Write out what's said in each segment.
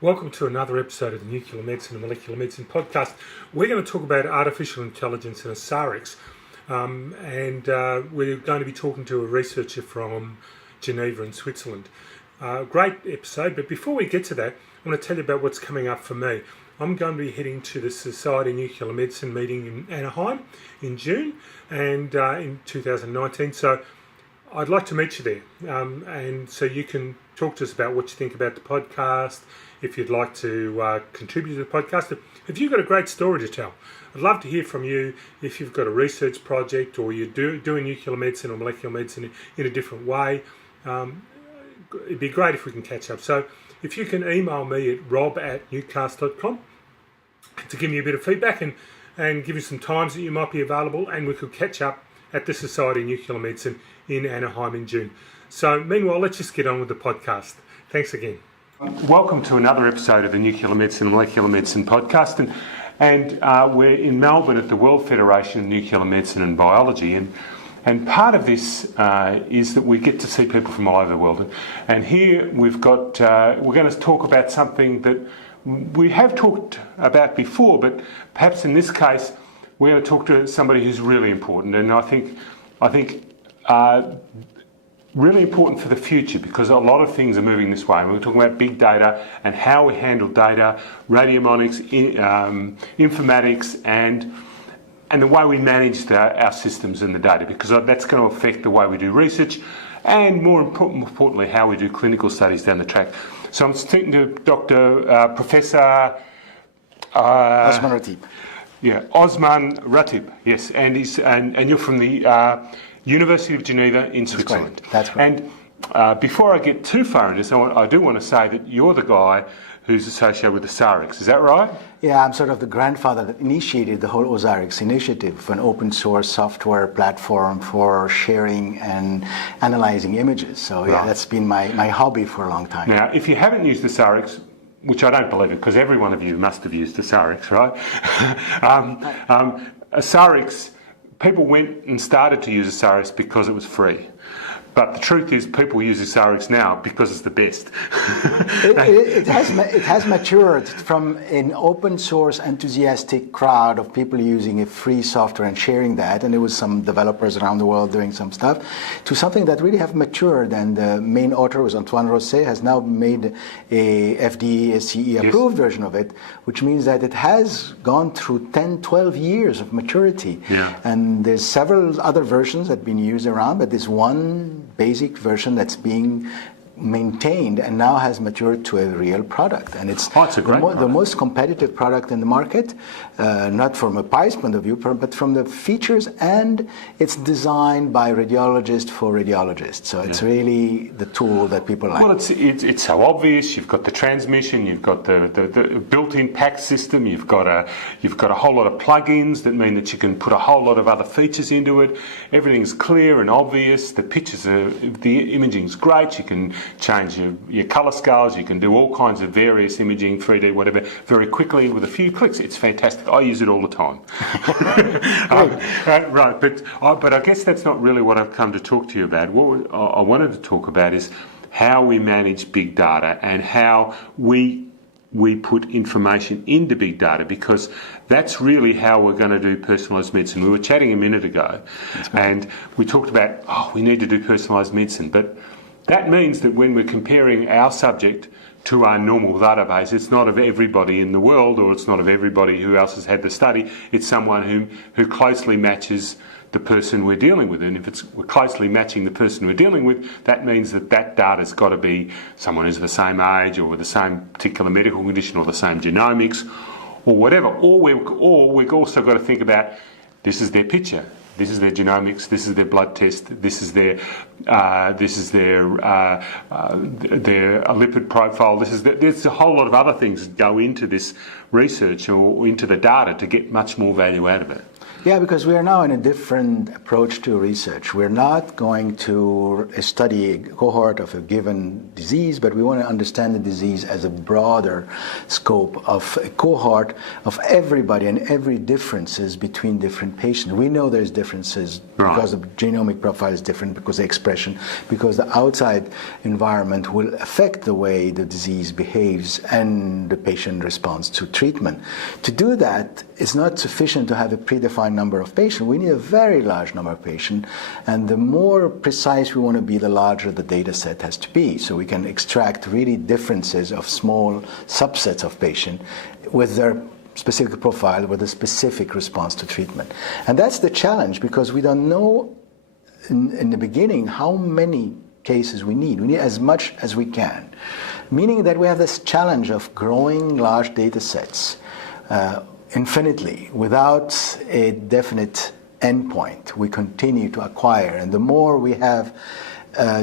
Welcome to another episode of the Nuclear Medicine and Molecular Medicine podcast. We're going to talk about artificial intelligence and Osirix, and we're going to be talking to a researcher from Geneva in Switzerland. Great episode, but before we get to that, I want to tell you about what's coming up for me. I'm going to be heading to the Society of Nuclear Medicine meeting in Anaheim in June and in 2019, so I'd like to meet you there, and so you can talk to us about what you think about the podcast, if you'd like to contribute to the podcast. If you've got a great story to tell, I'd love to hear from you. If you've got a research project or you're doing nuclear medicine or molecular medicine in a different way, it'd be great if we can catch up. So if you can email me at rob@newcast.com to give me a bit of feedback and give me some times that you might be available, and we could catch up at the Society of Nuclear Medicine in Anaheim in June. So meanwhile, let's just get on with the podcast. Thanks again. Welcome to another episode of the Nuclear Medicine and Molecular Medicine podcast. And we're in Melbourne at the World Federation of Nuclear Medicine and Biology. And part of this is that we get to see people from all over the world. And here we've got, we're going to talk about something that we have talked about before, but perhaps in this case, we're going to talk to somebody who's really important. And I think really important for the future, because a lot of things are moving this way. We're talking about big data and how we handle data, radiomics, informatics, and the way we manage our systems and the data, because that's going to affect the way we do research and, more importantly, how we do clinical studies down the track. So I'm speaking to Professor Osman Ratib. Yeah, Osman Ratib, yes, and you're from the University of Geneva in Switzerland. That's correct. And before I get too far into this, I do want to say that you're the guy who's associated with Osirix. Is that right? Yeah, I'm sort of the grandfather that initiated the whole Osirix initiative, an open source software platform for sharing and analyzing images. So yeah, That's been my hobby for a long time. Now, if you haven't used Osirix, which I don't believe it, because every one of you must have used Osirix, right? Osirix, people went and started to use Osirix because it was free. But the truth is, people use Osirix now because it's the best. It has matured from an open source enthusiastic crowd of people using a free software and sharing that, and there was some developers around the world doing some stuff, to something that really have matured. And the main author was Antoine Rosset, has now made a FDA, CE approved version of it, which means that it has gone through 10, 12 years of maturity. Yeah. And there's several other versions that have been used around, but this one basic version that's being maintained and now has matured to a real product, and it's the most competitive product in the market, not from a price point of view, but from the features, and it's designed by radiologists for radiologists, so it's really the tool that people like. Well, it's so obvious. You've got the transmission, you've got the built-in PAC system, you've got a whole lot of plugins that mean that you can put a whole lot of other features into it. Everything's clear and obvious. The imaging's great. You can change your colour scales, you can do all kinds of various imaging, 3D, whatever, very quickly with a few clicks. It's fantastic. I use it all the time. Right, but I guess that's not really what I've come to talk to you about. What I wanted to talk about is how we manage big data and how we put information into big data, because that's really how we're going to do personalised medicine. We were chatting a minute ago, and we talked about, we need to do personalised medicine, but that means that when we're comparing our subject to our normal database, it's not of everybody in the world, or it's not of everybody who else has had the study. It's someone who closely matches the person we're dealing with. And if we're closely matching the person we're dealing with, that means that data's got to be someone who's the same age or with the same particular medical condition or the same genomics or whatever. Or we've also got to think about, this is their picture. This is their genomics. This is their blood test. This is their lipid profile. There's a whole lot of other things that go into this research or into the data to get much more value out of it. Yeah, because we are now in a different approach to research. We're not going to study a cohort of a given disease, but we want to understand the disease as a broader scope of a cohort of everybody and every differences between different patients. We know there's differences because the genomic profile is different, because the expression, because the outside environment will affect the way the disease behaves and the patient responds to treatment. To do that, it's not sufficient to have a predefined number of patients. We need a very large number of patients, and the more precise we want to be, the larger the data set has to be, so we can extract really differences of small subsets of patients with their specific profile, with a specific response to treatment. And that's the challenge, because we don't know in the beginning how many cases we need. We need as much as we can, meaning that we have this challenge of growing large data sets infinitely without a definite endpoint. We continue to acquire, and the more we have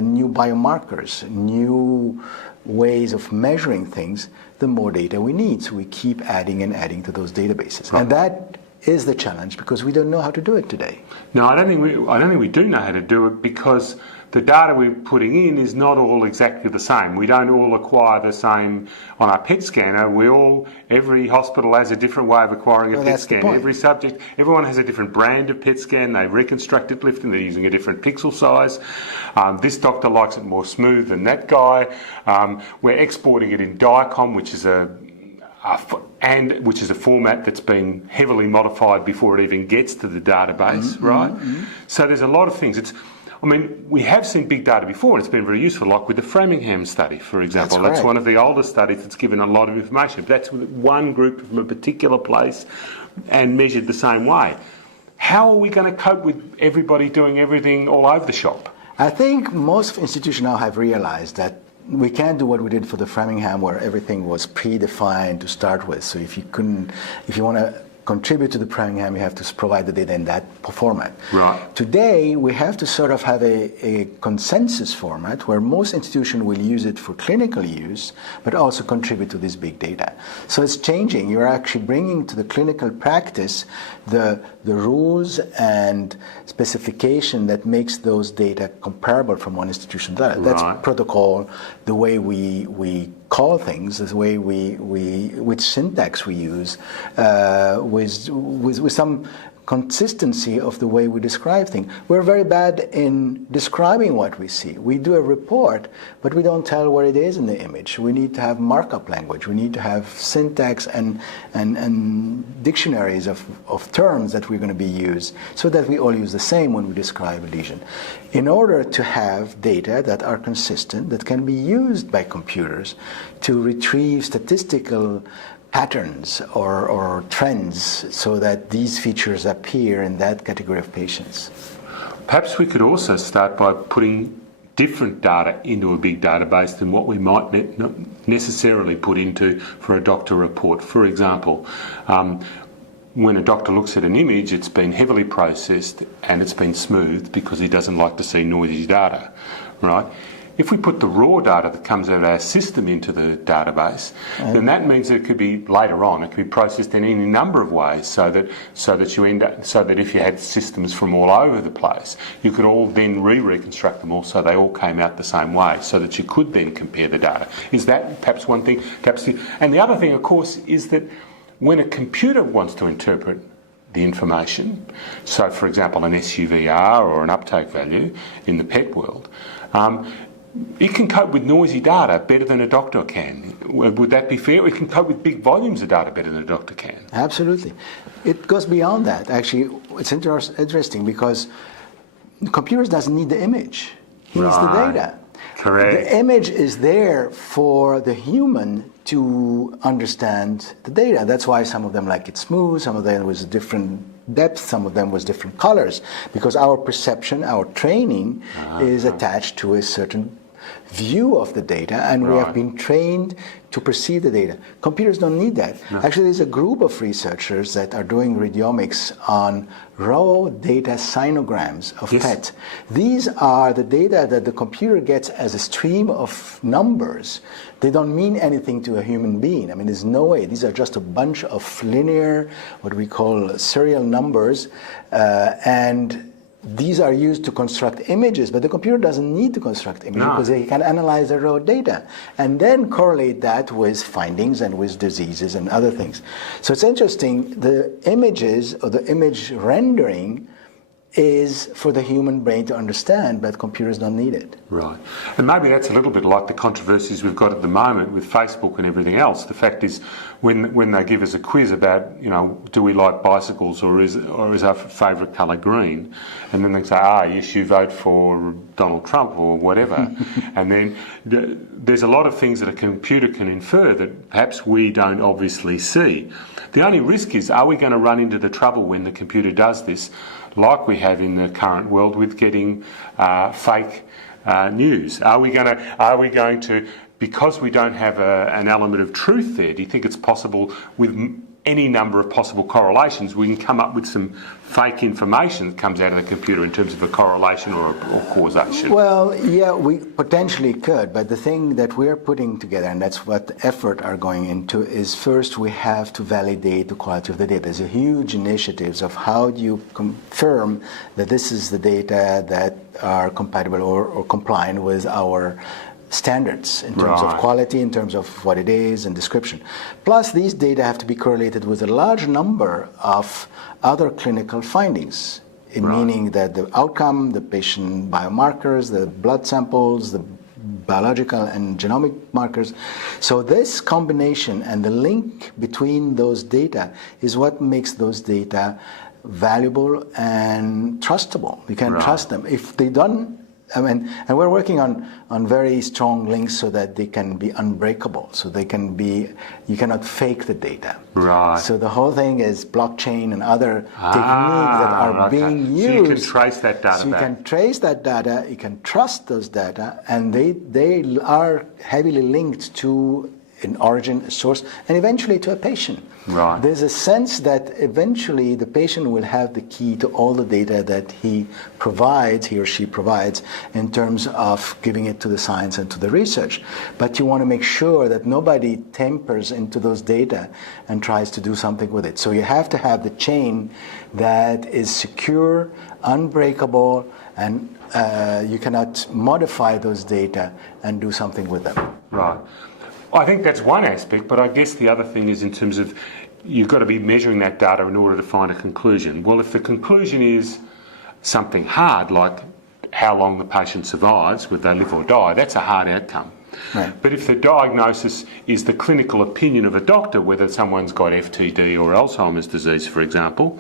new biomarkers, new ways of measuring things, the more data we need. So we keep adding and adding to those databases. And that is the challenge, because we don't know how to do it today. No, I don't think we do know how to do it, because the data we're putting in is not all exactly the same. We don't all acquire the same on our PET scanner. Every hospital has a different way of acquiring a PET scan. Every subject, everyone has a different brand of PET scan. They reconstruct it, lifting. They're using a different pixel size. This doctor likes it more smooth than that guy. We're exporting it in DICOM, which is a format that's been heavily modified before it even gets to the database, right? Mm-hmm. So there's a lot of things. We have seen big data before, and it's been very useful, like with the Framingham study, for example. That's one of the older studies that's given a lot of information. But that's with one group from a particular place and measured the same way. How are we going to cope with everybody doing everything all over the shop? I think most institutions now have realized that we can't do what we did for the Framingham, where everything was predefined to start with. So if you want to contribute to the Framingham, you have to provide the data in that format. Right. Today, we have to sort of have a consensus format where most institutions will use it for clinical use, but also contribute to this big data. So it's changing. You're actually bringing to the clinical practice the rules and specification that makes those data comparable from one institution to another. That's protocol, the way we call things, the way which syntax we use, with some consistency of the way we describe things. We're very bad in describing what we see. We do a report, but we don't tell what it is in the image. We need to have markup language. We need to have syntax and dictionaries of terms that we're going to be used, so that we all use the same when we describe a lesion, in order to have data that are consistent, that can be used by computers to retrieve statistical patterns or trends, so that these features appear in that category of patients. Perhaps we could also start by putting different data into a big database than what we might not necessarily put into for a doctor report. For example, when a doctor looks at an image, it's been heavily processed and it's been smoothed because he doesn't like to see noisy data, right? If we put the raw data that comes out of our system into the database, then that means that it could be later on, it could be processed in any number of ways, so that if you had systems from all over the place, you could all then reconstruct them all so they all came out the same way, so that you could then compare the data. Is that perhaps one thing? And the other thing, of course, is that when a computer wants to interpret the information, so for example an SUVR or an uptake value in the PET world, it can cope with noisy data better than a doctor can. Would that be fair? It can cope with big volumes of data better than a doctor can. Absolutely. It goes beyond that. Actually, it's interesting, because computers doesn't need the image. He needs the data. Correct. The image is there for the human to understand the data. That's why some of them like it smooth, some of them with different depth, some of them with different colors, because our perception, our training is attached to a certain view of the data, and we have been trained to perceive the data. Computers don't need that. No. Actually, there's a group of researchers that are doing radiomics on raw data sinograms of PET. These are the data that the computer gets as a stream of numbers. They don't mean anything to a human being. I mean, there's no way. These are just a bunch of linear, what we call serial numbers, and these are used to construct images, but the computer doesn't need to construct images because it can analyze the raw data and then correlate that with findings and with diseases and other things. So it's interesting, the images or the image rendering is for the human brain to understand, but computers don't need it. Right. And maybe that's a little bit like the controversies we've got at the moment with Facebook and everything else. The fact is, when they give us a quiz about, you know, do we like bicycles or is our favourite colour green? And then they say, yes, you vote for Donald Trump or whatever. And then there's a lot of things that a computer can infer that perhaps we don't obviously see. The only risk is, are we going to run into the trouble when the computer does this, like we have in the current world with getting fake news? Are we going to, because we don't have an element of truth there, do you think it's possible with any number of possible correlations we can come up with some fake information that comes out of the computer in terms of a correlation or causation? Well, yeah, we potentially could, but the thing that we're putting together, and that's what the effort are going into, is first we have to validate the quality of the data. There's a huge initiatives of how do you confirm that this is the data that are compatible or compliant with our standards in terms of quality, in terms of what it is and description. Plus, these data have to be correlated with a large number of other clinical findings, meaning that the outcome, the patient biomarkers, the blood samples, the biological and genomic markers. So this combination and the link between those data is what makes those data valuable and trustable. You can trust them. If they don't, and we're working on very strong links so that they can be unbreakable. So they can be, you cannot fake the data. Right. So the whole thing is blockchain and other techniques that are being used. So you can trace that data. So you can trace that data, you can trust those data, and they are heavily linked to an origin, a source, and eventually to a patient. Right. There's a sense that eventually the patient will have the key to all the data that he or she provides in terms of giving it to the science and to the research. But you want to make sure that nobody tampers into those data and tries to do something with it. So you have to have the chain that is secure, unbreakable, and you cannot modify those data and do something with them. Right. I think that's one aspect, but I guess the other thing is in terms of you've got to be measuring that data in order to find a conclusion. Well, if the conclusion is something hard, like how long the patient survives, whether they live or die, that's a hard outcome. Right. But if the diagnosis is the clinical opinion of a doctor, whether someone's got FTD or Alzheimer's disease, for example,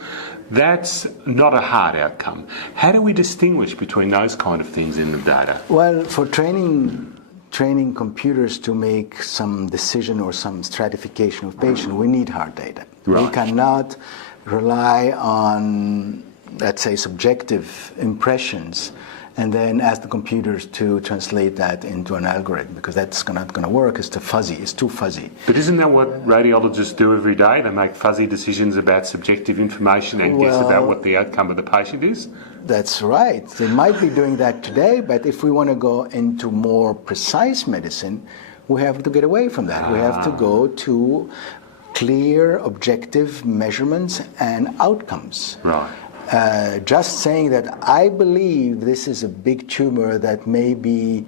that's not a hard outcome. How do we distinguish between those kind of things in the data? Well, for training computers to make some decision or some stratification of patient, we need hard data. Right. We cannot rely on, let's say, subjective impressions and then ask the computers to translate that into an algorithm, because that's not going to work. It's too fuzzy. But isn't that what radiologists do every day? They make fuzzy decisions about subjective information and guess about what the outcome of the patient is? That's right. They might be doing that today, but if we want to go into more precise medicine, we have to get away from that. We have to go to clear, objective measurements and outcomes. Right. Just saying that I believe this is a big tumor that maybe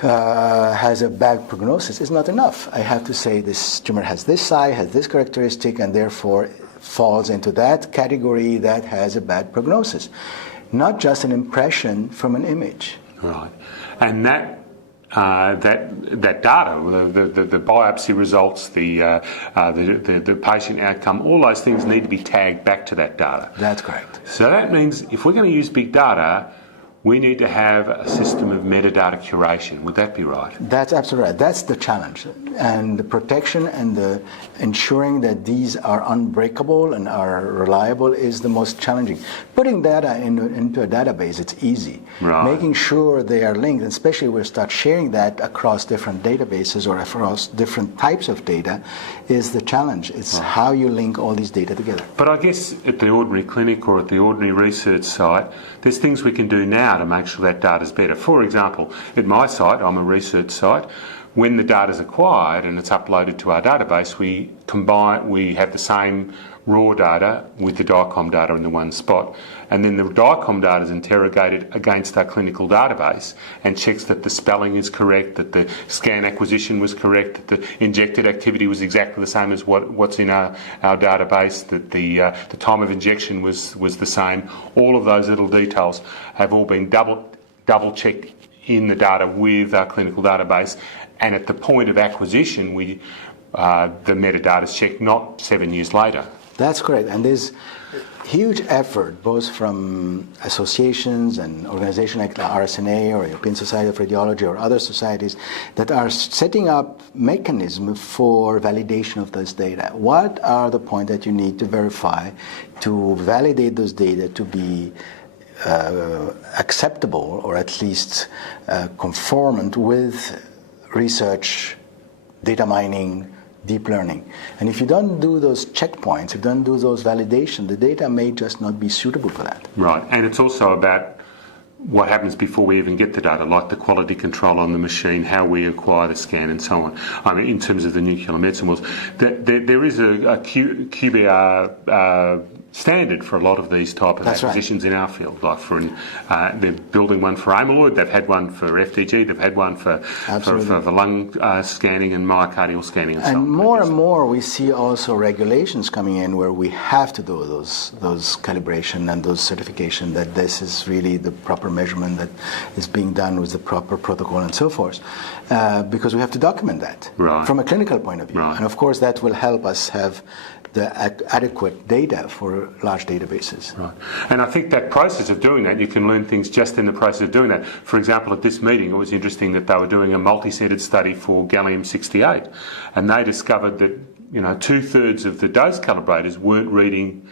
has a bad prognosis is not enough. I have to say this tumor has this size, has this characteristic, and therefore falls into that category that has a bad prognosis. Not just an impression from an image. Right. And that data, the biopsy results, the patient outcome, all those things need to be tagged back to that data. That's correct. So that means if we're going to use big data, we need to have a system of metadata curation. Would that be right? That's absolutely right. That's the challenge. And the protection and the ensuring that these are unbreakable and are reliable is the most challenging. Putting data into a database, it's easy. Right. Making sure they are linked, especially when we start sharing that across different databases or across different types of data, is the challenge. It's how you link all these data together. But I guess at the ordinary clinic or at the ordinary research site, there's things we can do now to make sure that data's better. For example, at my site, I'm a research site, when the data's acquired and it's uploaded to our database, we have the same raw data with the DICOM data in the one spot, and then the DICOM data is interrogated against our clinical database and checks that the spelling is correct, that the scan acquisition was correct, that the injected activity was exactly the same as what's in our database, that the time of injection was the same. All of those little details have all been double checked in the data with our clinical database, and at the point of acquisition, the metadata is checked not 7 years later. That's correct, and there's huge effort both from associations and organizations like the RSNA or European Society of Radiology or other societies that are setting up mechanisms for validation of this data. What are the points that you need to verify to validate those data to be acceptable or at least conformant with research, data mining, deep learning. And if you don't do those checkpoints, if you don't do those validations, the data may just not be suitable for that. Right, and it's also about what happens before we even get the data, like the quality control on the machine, how we acquire the scan and so on. I mean, in terms of the nuclear medicine world, there is a QBR standard for a lot of these type of acquisitions in our field. Like they're building one for amyloid, they've had one for FDG, they've had one for lung scanning and myocardial scanning and so on. And more and more we see also regulations coming in where we have to do those calibration and those certification that this is really the proper measurement that is being done with the proper protocol and so forth, because we have to document that from a clinical point of view. And of course that will help us have the adequate data for large databases. Right. And I think that process of doing that, you can learn things just in the process of doing that. For example, at this meeting, it was interesting that they were doing a multi-centred study for gallium-68, and they discovered that 2/3 of the dose calibrators weren't reading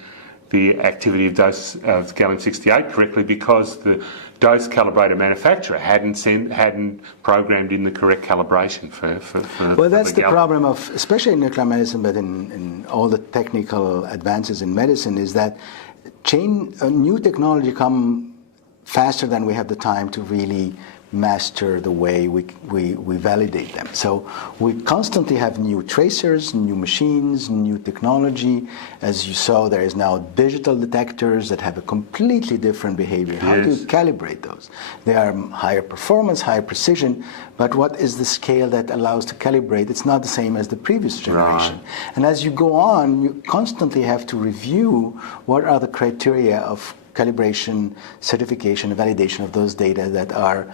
the activity of dose of gallium-68 correctly because the dose calibrator manufacturer hadn't programmed in the correct calibration for well, that's the problem of, especially in nuclear medicine, but in all the technical advances in medicine, is that new technology come faster than we have the time to really master the way we validate them. So we constantly have new tracers, new machines, new technology. As you saw, there is now digital detectors that have a completely different behavior. How do you calibrate those? They are higher performance, higher precision, but what is the scale that allows to calibrate? It's not the same as the previous generation. Right. And as you go on, you constantly have to review what are the criteria of calibration, certification, and validation of those data that are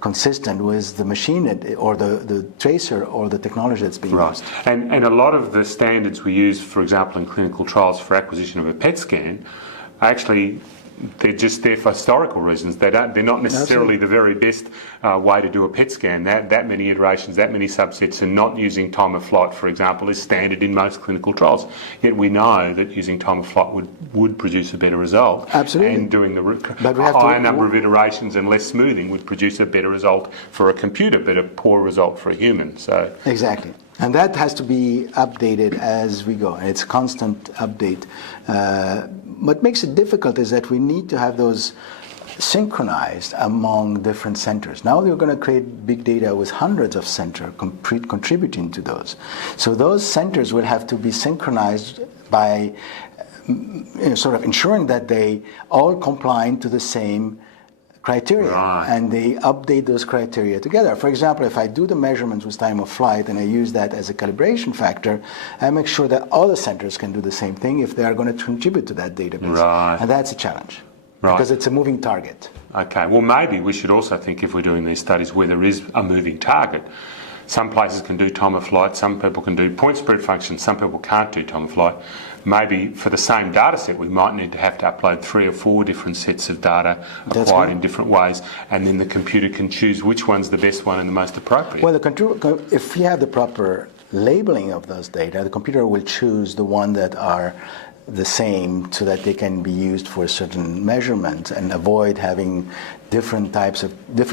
consistent with the machine or the tracer or the technology that's being used. And a lot of the standards we use, for example, in clinical trials for acquisition of a PET scan, actually they're just there for historical reasons. They're not necessarily the very best way to do a PET scan. That many iterations, that many subsets, and not using time of flight, for example, is standard in most clinical trials. Yet we know that using time of flight would produce a better result. Absolutely. And doing a higher number of iterations and less smoothing would produce a better result for a computer, but a poor result for a human. So exactly. And that has to be updated as we go. And it's constant update. What makes it difficult is that we need to have those synchronized among different centers. Now we're going to create big data with hundreds of centers contributing to those. So those centers will have to be synchronized by sort of ensuring that they all comply to the same criteria, and they update those criteria together. For example, if I do the measurements with time of flight and I use that as a calibration factor, I make sure that all the centers can do the same thing if they are going to contribute to that database. And that's a challenge, because it's a moving target. Okay, well maybe we should also think, if we're doing these studies where there is a moving target, Some places can do time of flight, some people can do point spread function, some people can't do time of flight. Maybe for the same data set, we might need to have to upload 3 or 4 different sets of data acquired in different ways, and then the computer can choose which one's the best one and the most appropriate. Well, if you have the proper labeling of those data, the computer will choose the one that are the same so that they can be used for certain measurements and avoid having different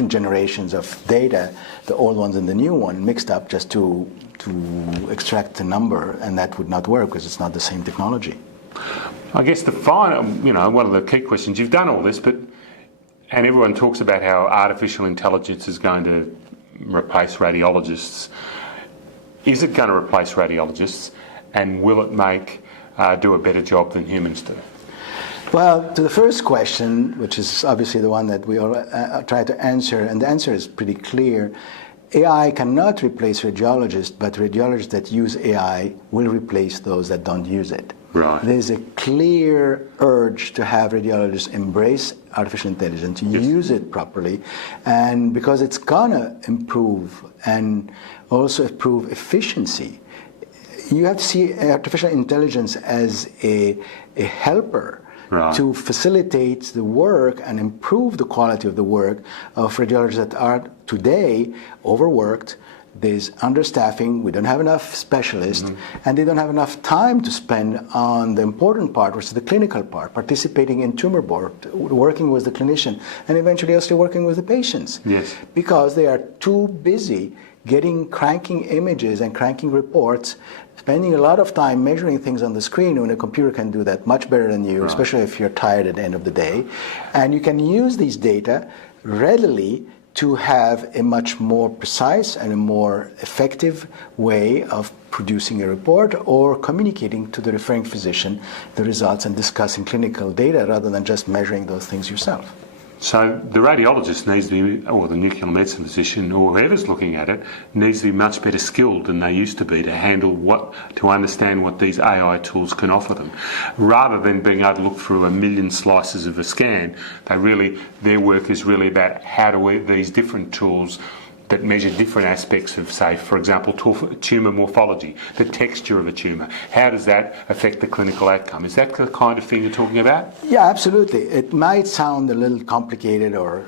generations of data, the old ones and the new one, mixed up just to extract a number, and that would not work because it's not the same technology. I guess the final, one of the key questions, you've done all this, and everyone talks about how artificial intelligence is going to replace radiologists. Is it going to replace radiologists, and will it do a better job than humans do? Well, to the first question, which is obviously the one that we all try to answer, and the answer is pretty clear. AI cannot replace radiologists, but radiologists that use AI will replace those that don't use it. Right. There's a clear urge to have radiologists embrace artificial intelligence, use it properly, and because it's gonna improve and also improve efficiency. You have to see artificial intelligence as a helper. Right. To facilitate the work and improve the quality of the work of radiologists that are today overworked. There's understaffing, we don't have enough specialists, and they don't have enough time to spend on the important part, which is the clinical part, participating in tumor board, working with the clinician, and eventually also working with the patients. Yes. Because they are too busy cranking images and cranking reports, spending a lot of time measuring things on the screen when a computer can do that much better than you, especially if you're tired at the end of the day. And you can use these data readily to have a much more precise and a more effective way of producing a report or communicating to the referring physician the results and discussing clinical data rather than just measuring those things yourself. So the radiologist needs to be, or the nuclear medicine physician, or whoever's looking at it, needs to be much better skilled than they used to be to to understand what these AI tools can offer them. Rather than being able to look through 1,000,000 slices of a scan, their work is really about how do these different tools that measure different aspects of, say, for example, tumour morphology, the texture of a tumour. How does that affect the clinical outcome? Is that the kind of thing you're talking about? Yeah, absolutely. It might sound a little complicated or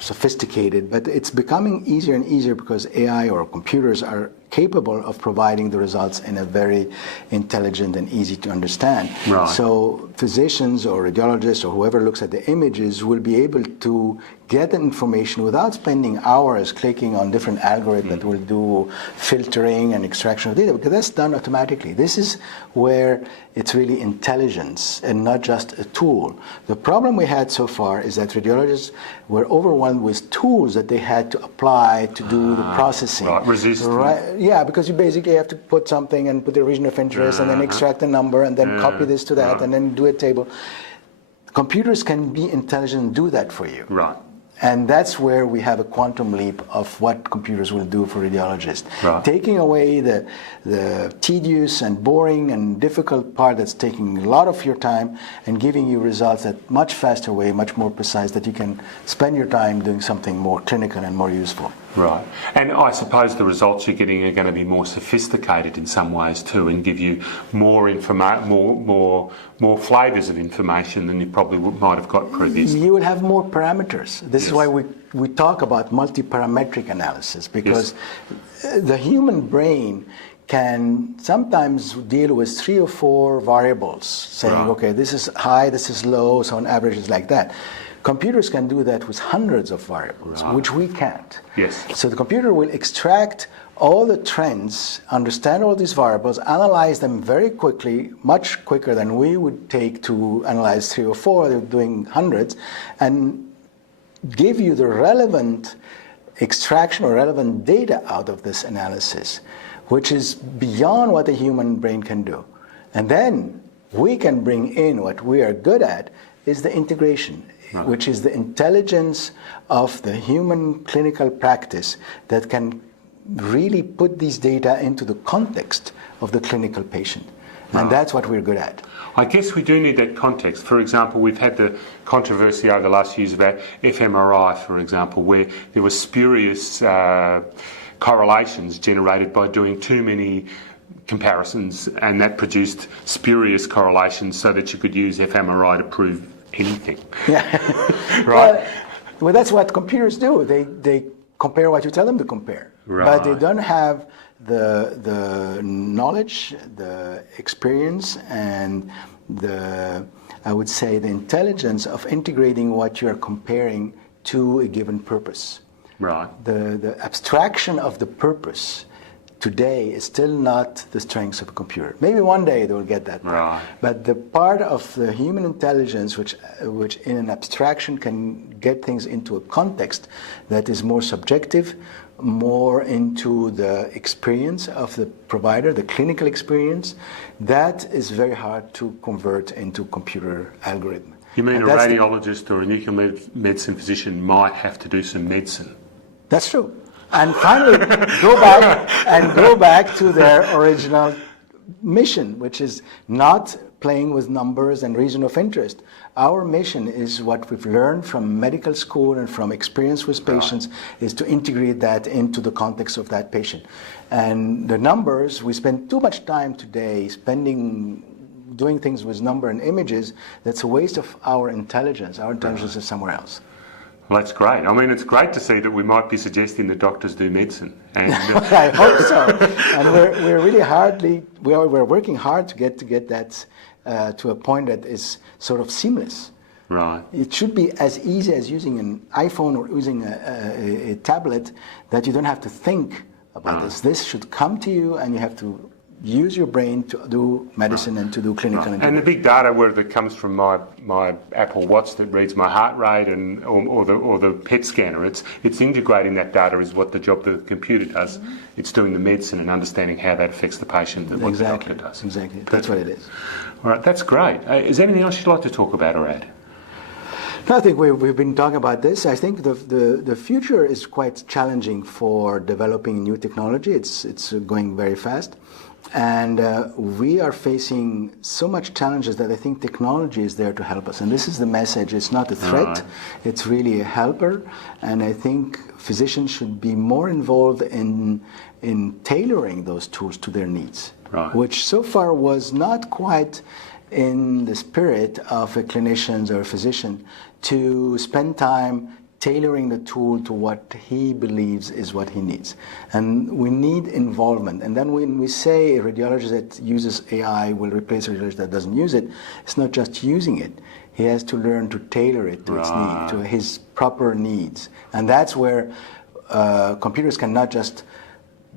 sophisticated, but it's becoming easier and easier because AI or computers are capable of providing the results in a very intelligent and easy to understand. Right. So physicians or radiologists or whoever looks at the images will be able to get the information without spending hours clicking on different algorithms that will do filtering and extraction of data, because that's done automatically. This is where it's really intelligence and not just a tool. The problem we had so far is that radiologists were overwhelmed with tools that they had to apply to do the processing. Right, resistant. Right. Yeah, because you basically have to put something and put the region of interest and then extract a number and then copy this to that and then do a table. Computers can be intelligent and do that for you. Right. And that's where we have a quantum leap of what computers will do for radiologists. Right. Taking away the tedious and boring and difficult part that's taking a lot of your time and giving you results at much faster way, much more precise, that you can spend your time doing something more clinical and more useful. Right. And I suppose the results you're getting are going to be more sophisticated in some ways too, and give you more flavours of information than you probably might have got previously. You will have more parameters. This is why we talk about multi-parametric analysis, because the human brain can sometimes deal with 3 or 4 variables, saying, okay, this is high, this is low, so on average it's like that. Computers can do that with hundreds of variables, which we can't. Yes. So the computer will extract all the trends, understand all these variables, analyze them very quickly, much quicker than we would take to analyze 3 or 4, they're doing hundreds, and give you the relevant extraction or relevant data out of this analysis, which is beyond what a human brain can do. And then we can bring in what we are good at, is the integration. Right. Which is the intelligence of the human clinical practice that can really put these data into the context of the clinical patient. Right. And that's what we're good at. I guess we do need that context. For example, we've had the controversy over the last few years about fMRI, for example, where there were spurious correlations generated by doing too many comparisons, and that produced spurious correlations so that you could use fMRI to prove anything. Yeah. Right? Well, that's what computers do. They compare what you tell them to compare. Right. But they don't have the knowledge, the experience, and I would say the intelligence of integrating what you're comparing to a given purpose. Right. The abstraction of the purpose today is still not the strengths of a computer. Maybe one day they will get that part. Right. But the part of the human intelligence which in an abstraction can get things into a context that is more subjective, more into the experience of the provider, the clinical experience, that is very hard to convert into computer algorithm. You mean And a that's radiologist or a nuclear medicine physician might have to do some medicine? That's true. And finally, go back to their original mission, which is not playing with numbers and reason of interest. Our mission is what we've learned from medical school and from experience with patients, is to integrate that into the context of that patient. And the numbers, we spend too much time today doing things with number and images. That's a waste of our intelligence. Our intelligence is somewhere else. Well, that's great. I mean, it's great to see that we might be suggesting that doctors do medicine. And I hope so. And we're really we're working hard to get that to a point that is sort of seamless. right. It should be as easy as using an iPhone or using a tablet, that you don't have to think about this. This should come to you, and you have to use your brain to do medicine and to do clinical. And the big data, whether it comes from my Apple Watch that reads my heart rate or the PET scanner, it's integrating that data is what the job the computer does. It's doing the medicine and understanding how that affects the patient and what the doctor does. Exactly. That's what it is. All right, that's great. Is there anything else you'd like to talk about or add? No, I think we've been talking about this. I think the future is quite challenging for developing new technology. It's going very fast. And we are facing so much challenges that I think technology is there to help us. And this is the message. It's not a threat. It's really a helper. And I think physicians should be more involved in tailoring those tools to their needs, which so far was not quite in the spirit of a clinician or a physician to spend time tailoring the tool to what he believes is what he needs. And we need involvement. And then when we say a radiologist that uses AI will replace a radiologist that doesn't use it, it's not just using it. He has to learn to tailor it to its need, to his proper needs. And that's where computers cannot just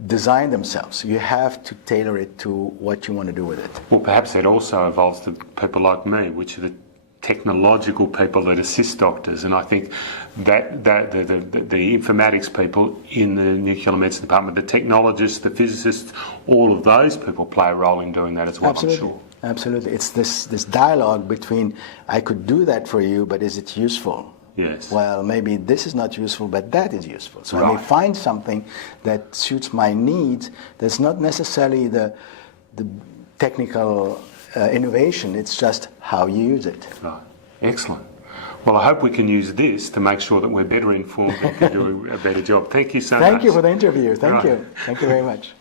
design themselves. You have to tailor it to what you want to do with it. Well, perhaps that also involves the people like me, which are the technological people that assist doctors, and I think that the informatics people in the nuclear medicine department, the technologists, the physicists, all of those people play a role in doing that as well. Absolutely. I'm sure. Absolutely. It's this dialogue between, I could do that for you, but is it useful? Yes. Well, maybe this is not useful, but that is useful. So I may find something that suits my needs that's not necessarily the technical innovation, it's just how you use it. Right. Excellent. Well, I hope we can use this to make sure that we're better informed and can do a better job. Thank you so much. Thank you for the interview. Thank you. Thank you very much.